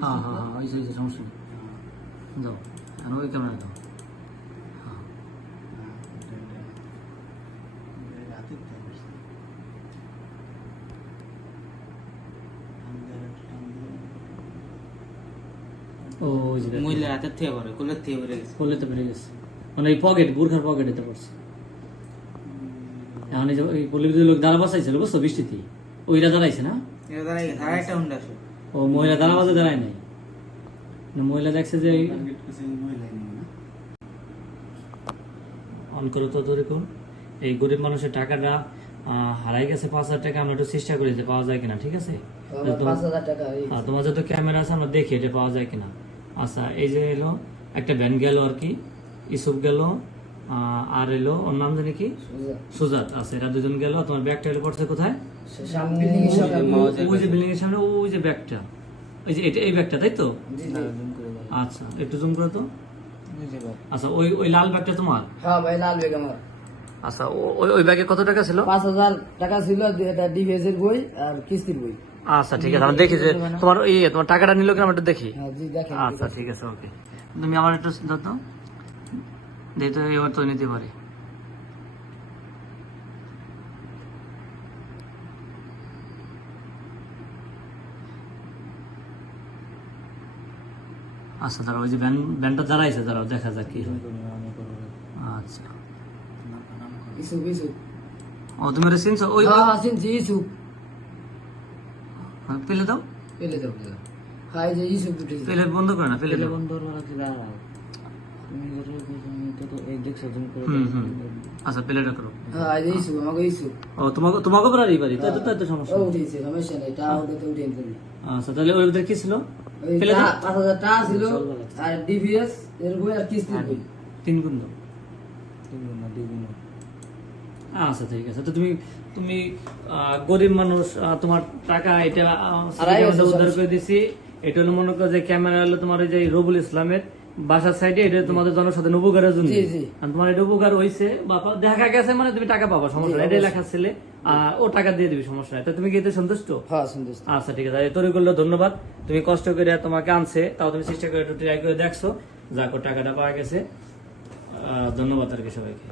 হ্যাঁ হ্যাঁ ওই সেই সমস্যা নেই যাও আর ওই ক্যামেরা দাও ও ওই যে দেখো। মহিলা হাতের থেকে পরে কোলের থেকে পরে গেছে করলে তো গেছে মানে এই পকেট বুর্খার পকেটে পড়ছে এখন এই পল্লীবিদ্যুৎ লোক দাঁড়া বসাইছিল বুঝছ বৃষ্টিতে ওইটা দাঁড়াইছে না দাঁড়াই একটা হুন্ডা আছে ও মহিলা দাঁড়া দাঁড়ায় নাই? মহিলা দেখছে যে এই- অন করে তো ধরে কোন? এই গরিব মানুষের টাকাটা হারাই গেছে পাঁচ হাজার টাকা আমরা একটু চেষ্টা করি যে পাওয়া যায় কিনা ঠিক আছে? হ্যাঁ, তোমার যত ক্যামেরা আছে আমরা দেখি এটা পাওয়া যায় কিনা। আচ্ছা এই যে এলো একটা ভ্যান গেল আর কি ইসুফ গেল আর এলো ওর নাম জানি কি? সুজাত। আছে। এরা দুজন গেল। তোমার ব্যাগটা এলো পড়ছে কোথায়? ওই যে বিল্ডিং এর সামনে ওই যে ব্যাগটা ওই যে এটা এই ব্যাগটা তাই তো? জি আচ্ছা একটু জুম করে তো। আচ্ছা ওই ওই লাল ব্যাগটা তোমার? হ্যাঁ ভাই লাল বেগ আমার। আচ্ছা ওই ওই ব্যাগে কত টাকা ছিল? পাঁচ হাজার টাকা ছিল এটা ডিভিএস এর বই আর কিস্তির বই। আচ্ছা ঠিক আছে আমরা দেখি যে তোমার এই তোমার টাকাটা নিল কিনা আমরা একটু দেখি। হ্যাঁ আচ্ছা ঠিক আছে ওকে। তুমি আমার একটু দাও তো দেখি এবার তো নিতে পারি। আচ্ছা দাঁড়াও ওই যে ব্যান ব্যানটা দাঁড়াইছে দাঁড়াও দেখা যাক কি হয়। আচ্ছা। ও তুমি ওটা চিনছো? ওই হ্যাঁ হ্যাঁ চিনছি ইসুপ ওই- পেলে দাও। পেলে দাও পেলে। হ্যাঁ বন্ধ করে না পেলে দাও। হুম হুম আচ্ছা পেলেটা করো। হ্যাঁ এই যে ইসুপ আমাকে ইসুপ ও তোমাকে তোমাকে বাড়ি বাড়ি তাই তো তো সমস্যা। উঠেছে সমস্যা নেই টা ওটাতে উঠে আচ্ছা তাহলে ওর ভিতরে কি ছিল? ওই পেলে টা- দাও। পাঁচ হাজার টাকা ছিল আর ডিভিএস এর বই আর কিস্তির বই। তিন গুণ দাও আচ্ছা ঠিক আছে। তো তুমি তুমি গরিব মানুষ তোমার টাকা এটা উদ্ধার করে দিছি। এটা হলো মনে করো যে ক্যামেরা হলো তোমার ওই যে রবুল ইসলামের। বাসার সাইডে এটা তোমাদের জনসাধারণ উপকারের জন্য। তোমার এটা উপকার হয়েছে বা দেখা গেছে মানে তুমি টাকা পাবা সমস্যা এটা লেখা ছেলে ও টাকা দিয়ে দিবি সমস্যা নাই। তো তুমি কি এতে সন্তুষ্ট? হ্যাঁ আচ্ছা ঠিক আছে। তৈরি করলে ধন্যবাদ। তুমি কষ্ট করে তোমাকে আনছে তাও তুমি চেষ্টা করে একটু ট্রাই করে দেখছ। যাক টাকাটা পাওয়া গেছে। আহ, ধন্যবাদ আর কি সবাইকে।